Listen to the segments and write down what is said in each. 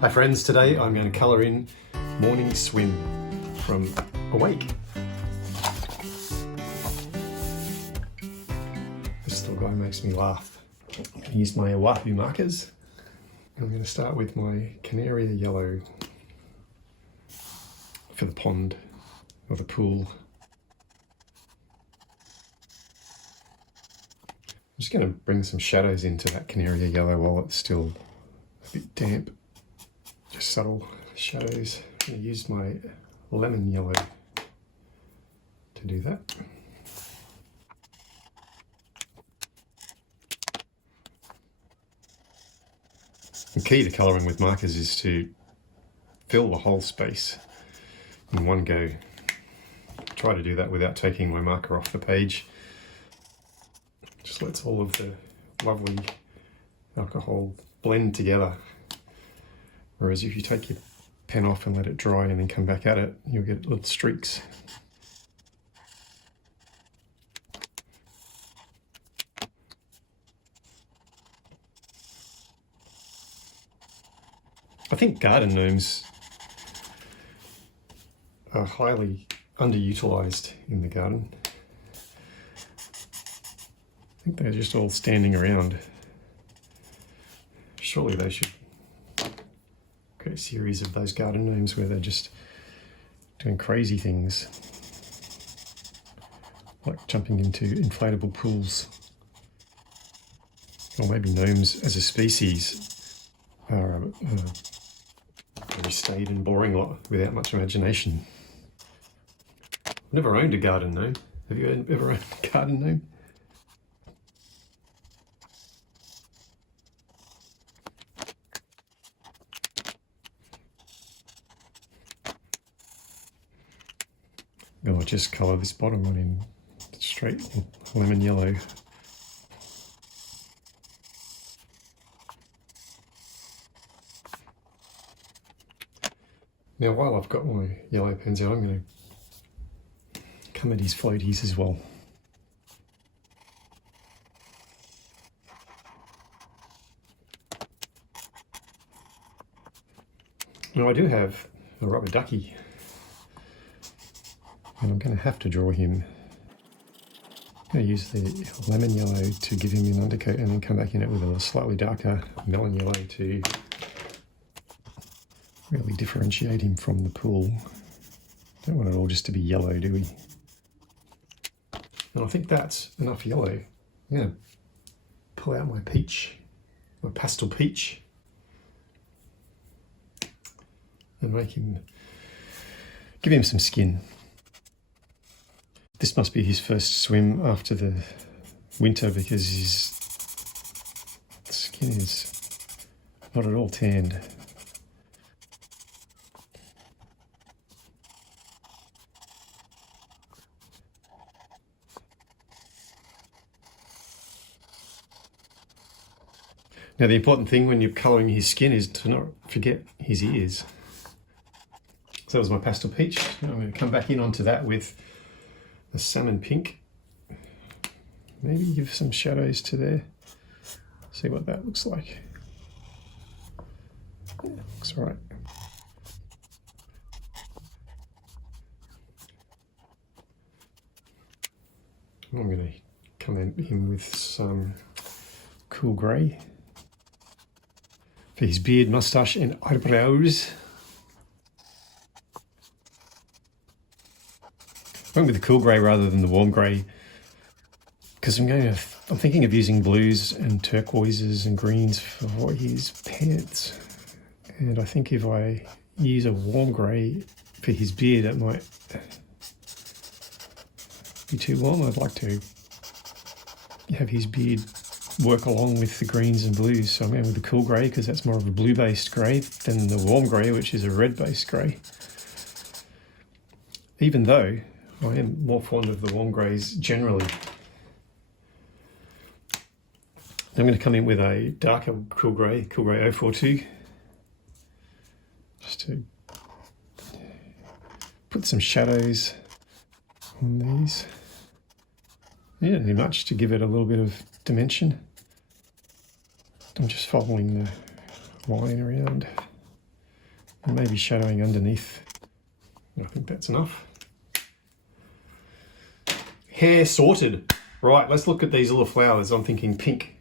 Hi friends, today I'm going to colour in Morning Swim from Awake. This little guy makes me laugh. I'm going to use my Ohuhu markers. I'm going to start with my Canaria yellow for the pond or the pool. I'm just going to bring some shadows into that Canaria yellow while it's still a bit damp. Just subtle shadows. I'm going to use my lemon yellow to do that. The key to colouring with markers is to fill the whole space in one go. Try to do that without taking my marker off the page. Just lets all of the lovely alcohol blend together. Whereas if you take your pen off and let it dry and then come back at it, you'll get little streaks. I think garden gnomes are highly underutilised in the garden. I think they're just all standing around. Surely they should create a series of those garden gnomes where they're just doing crazy things, like jumping into inflatable pools. Or maybe gnomes as a species are a very staid and boring lot without much imagination. I've never owned a garden gnome. Have you ever owned a garden gnome? I'll just colour this bottom one in straight lemon yellow. Now while I've got my yellow pens out, I'm going to come at his floaties as well. Now I do have a rubber ducky, and I'm going to have to draw him. I'm going to use the lemon yellow to give him an undercoat and then come back in it with a slightly darker melon yellow to really differentiate him from the pool. Don't want it all just to be yellow, do we? And I think that's enough yellow. I'm going to pull out my peach, my pastel peach, and give him some skin. This must be his first swim after the winter because his skin is not at all tanned. Now the important thing when you're colouring his skin is to not forget his ears. So that was my pastel peach. Now I'm going to come back in onto that with a salmon pink. Maybe give some shadows to there. See what that looks like. Yeah, looks all right. I'm going to come in with some cool grey for his beard, moustache and eyebrows. I went with the cool grey rather than the warm grey because I'm thinking of using blues and turquoises and greens for his pants. And I think if I use a warm grey for his beard, it might be too warm. I'd like to have his beard work along with the greens and blues. So I'm going with the cool grey because that's more of a blue-based grey than the warm grey, which is a red-based grey. Even though I am more fond of the warm greys generally. I'm going to come in with a darker cool grey 042, just to put some shadows on these. You don't need much to give it a little bit of dimension. I'm just following the line around and maybe shadowing underneath. I think that's enough. Hair sorted. Right, let's look at these little flowers. I'm thinking pink.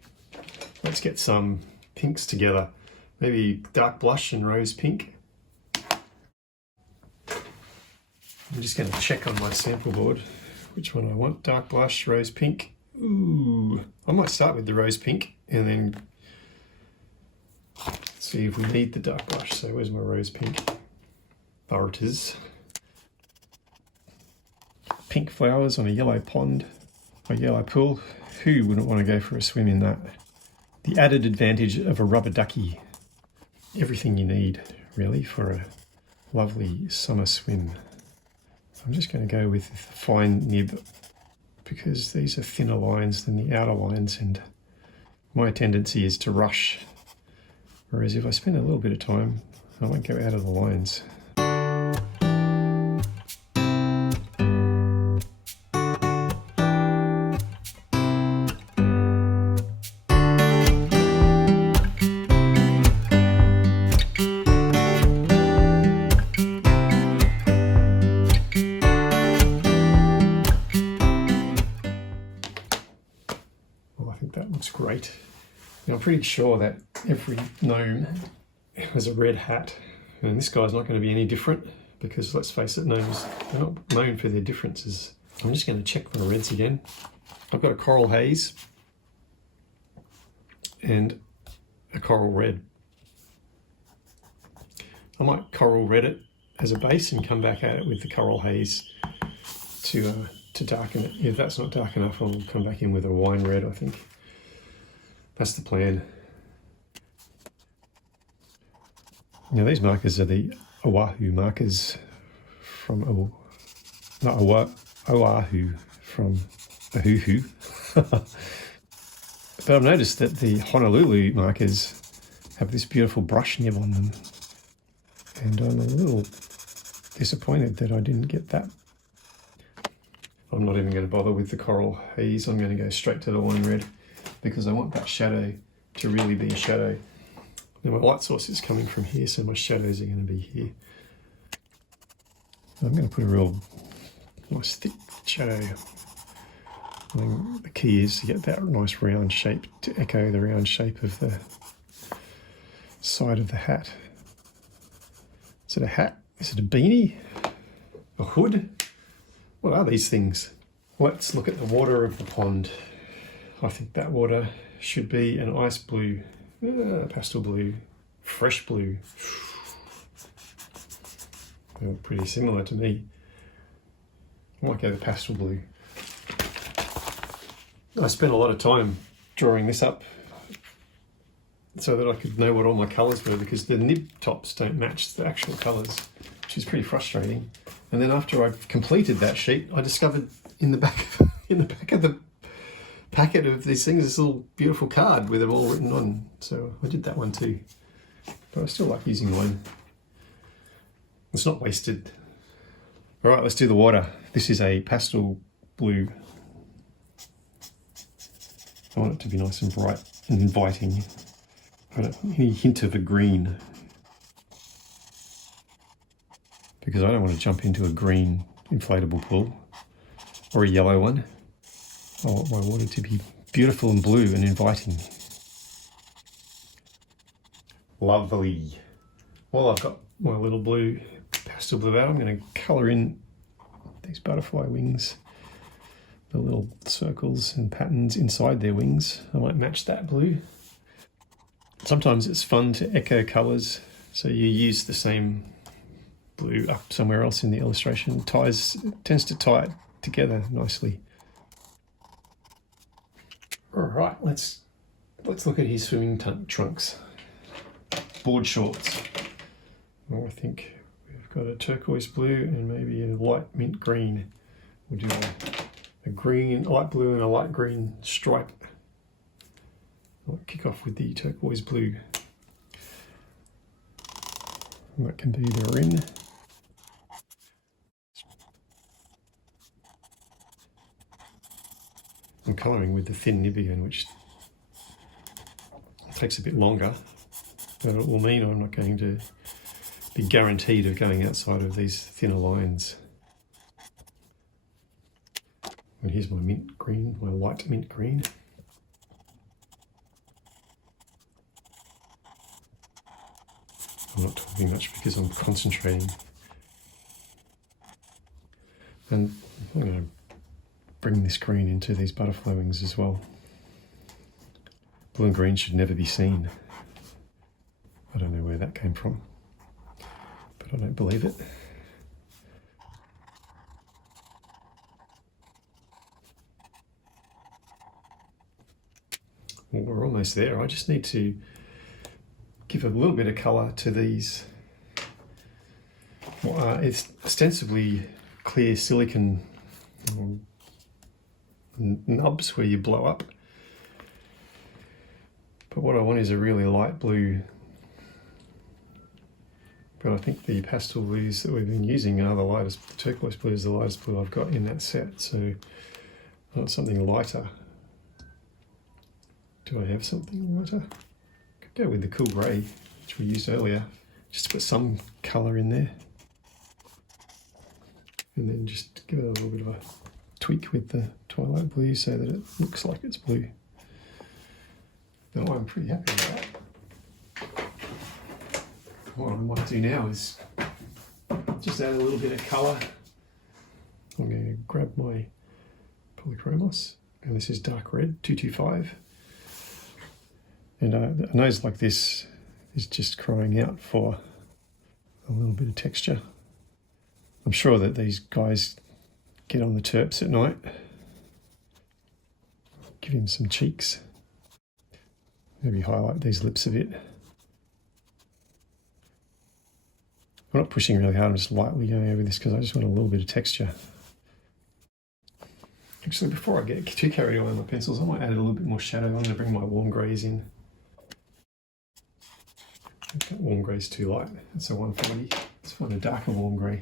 Let's get some pinks together. Maybe dark blush and rose pink. I'm just going to check on my sample board which one I want. Dark blush, rose pink. Ooh, I might start with the rose pink and then see if we need the dark blush. So where's my rose pink? There it is. Pink flowers on a yellow pond, a yellow pool. Who wouldn't want to go for a swim in that? The added advantage of a rubber ducky. Everything you need, really, for a lovely summer swim. I'm just going to go with the fine nib because these are thinner lines than the outer lines, and my tendency is to rush. Whereas if I spend a little bit of time, I won't go out of the lines. Great. Now, I'm pretty sure that every gnome has a red hat, and this guy's not going to be any different because, let's face it, gnomes are not known for their differences. I'm just going to check my reds again. I've got a coral haze and a coral red. I might coral red it as a base and come back at it with the coral haze to darken it. If that's not dark enough, I'll come back in with a wine red, I think. That's the plan. Now these markers are the Ohuhu markers from Ohuhu from Ohuhu. But I've noticed that the Honolulu markers have this beautiful brush nib on them, and I'm a little disappointed that I didn't get that. I'm not even going to bother with the coral haze. I'm going to go straight to the wine red, because I want that shadow to really be a shadow. Now my light source is coming from here, so my shadows are going to be here. I'm going to put a real nice thick shadow. And the key is to get that nice round shape to echo the round shape of the side of the hat. Is it a hat? Is it a beanie? A hood? What are these things? Let's look at the water of the pond. I think that water should be an ice blue, pastel blue, fresh blue. They look pretty similar to me. I might go the pastel blue. I spent a lot of time drawing this up so that I could know what all my colours were, because the nib tops don't match the actual colours, which is pretty frustrating. And then after I've completed that sheet, I discovered in the back of the packet of these things this little beautiful card with them all written on. So I did that one too. But I still like using mine. It's not wasted. All right, let's do the water. This is a pastel blue. I want it to be nice and bright and inviting. I don't want any hint of a green, because I don't want to jump into a green inflatable pool or a yellow one. I want my water to be beautiful and blue and inviting. Lovely. Well, I've got my little blue pastel blue out. I'm going to colour in these butterfly wings, the little circles and patterns inside their wings. I might match that blue. Sometimes it's fun to echo colours, so you use the same blue up somewhere else in the illustration. Tends to tie it together nicely. All right, let's look at his swimming trunks. Board shorts. Well, I think we've got a turquoise blue and maybe a light mint green. We'll do a green, light blue and a light green stripe. I'll kick off with the turquoise blue. And that can be the ring. I'm colouring with the thin nib again, which takes a bit longer, but it will mean I'm not going to be guaranteed of going outside of these thinner lines. And here's my mint green, my light mint green. I'm not talking much because I'm concentrating. And I'm going to bring this green into these butterfly wings as well. Blue and green should never be seen. I don't know where that came from, but I don't believe it. Well, we're almost there. I just need to give a little bit of colour to these. It's ostensibly clear silicon nubs where you blow up. But what I want is a really light blue. But I think the pastel blues that we've been using are the lightest. The turquoise blue is the lightest blue I've got in that set. So I want something lighter. Do I have something lighter? Could go with the cool grey, which we used earlier, just to put some colour in there. And then just give it a little bit of a tweak with the twilight blue so that it looks like it's blue. But I'm pretty happy with that. What I might do now is just add a little bit of colour. I'm going to grab my Polychromos, and this is dark red, 225. And a nose like this is just crying out for a little bit of texture. I'm sure that these guys get on the terps at night. Give him some cheeks. Maybe highlight these lips a bit. I'm not pushing really hard, I'm just lightly going over this because I just want a little bit of texture. Actually, before I get too carried away with my pencils, I might add a little bit more shadow. I'm going to bring my warm greys in. That warm grey's too light. That's a 140. Let's find a darker warm grey.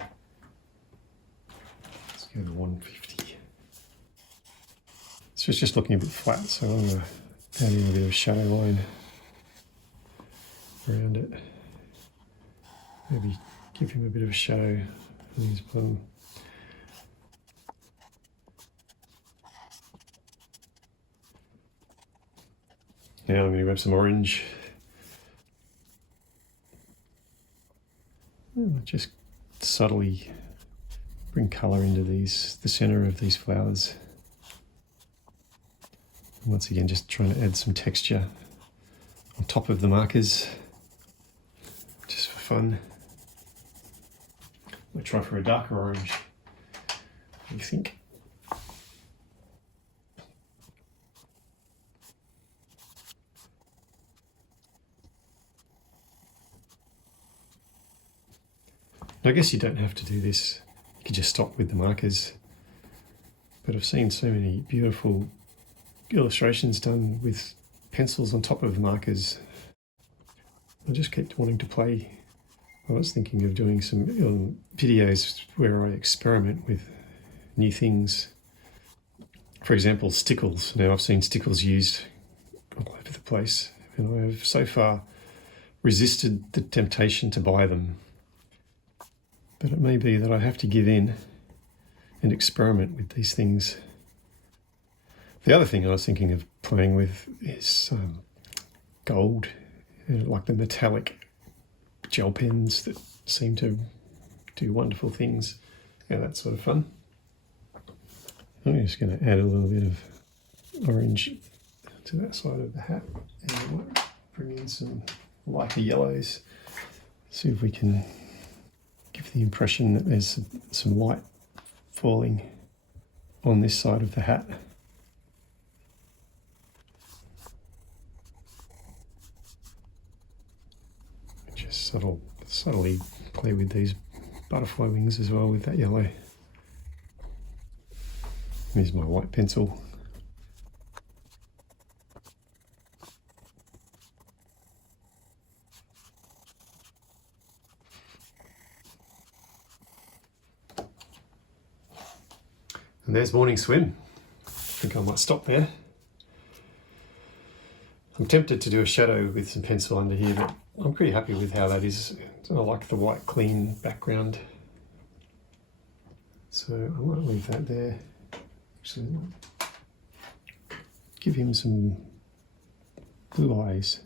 Let's go to 150. So it's just looking a bit flat, so I'm going to add in a bit of shadow line around it. Maybe give him a bit of a shadow on his bottom. Now I'm going to grab some orange. And just subtly bring colour into these, the centre of these flowers. And once again, just trying to add some texture on top of the markers, just for fun. We'll try for a darker orange. What do you think? I guess you don't have to do this. You could just stop with the markers. But I've seen so many beautiful illustrations done with pencils on top of markers. I just kept wanting to play. I was thinking of doing some videos where I experiment with new things. For example, stickles. Now I've seen stickles used all over the place, and I have so far resisted the temptation to buy them. But it may be that I have to give in and experiment with these things. The other thing I was thinking of playing with is gold, like the metallic gel pens that seem to do wonderful things. Yeah, that's sort of fun. I'm just going to add a little bit of orange to that side of the hat, and I might bring in some lighter yellows. See if we can give the impression that there's some light falling on this side of the hat. Just subtly play with these butterfly wings as well with that yellow. Here's my white pencil. And there's morning swim. I think I might stop there. I'm tempted to do a shadow with some pencil under here, but I'm pretty happy with how that is. I like the white clean background. So I might leave that there. Actually, give him some blue eyes.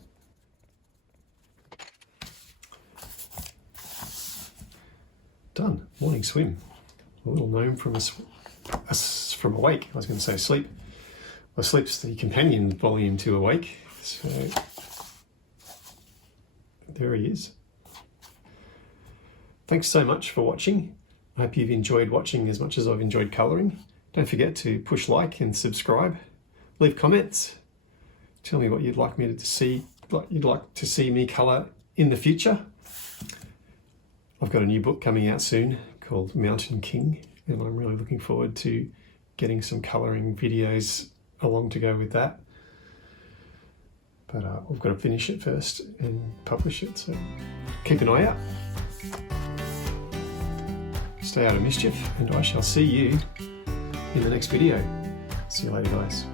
Done. Morning swim. A little gnome from from awake. I was going to say sleep. Well, sleep's the companion volume to awake. So there he is. Thanks so much for watching. I hope you've enjoyed watching as much as I've enjoyed colouring. Don't forget to push like and subscribe. Leave comments. Tell me what you'd like me to see. You'd like to see me colour in the future. I've got a new book coming out soon called Mountain King, and I'm really looking forward to getting some colouring videos along to go with that. But I've got to finish it first and publish it, so keep an eye out. Stay out of mischief, and I shall see you in the next video. See you later, guys.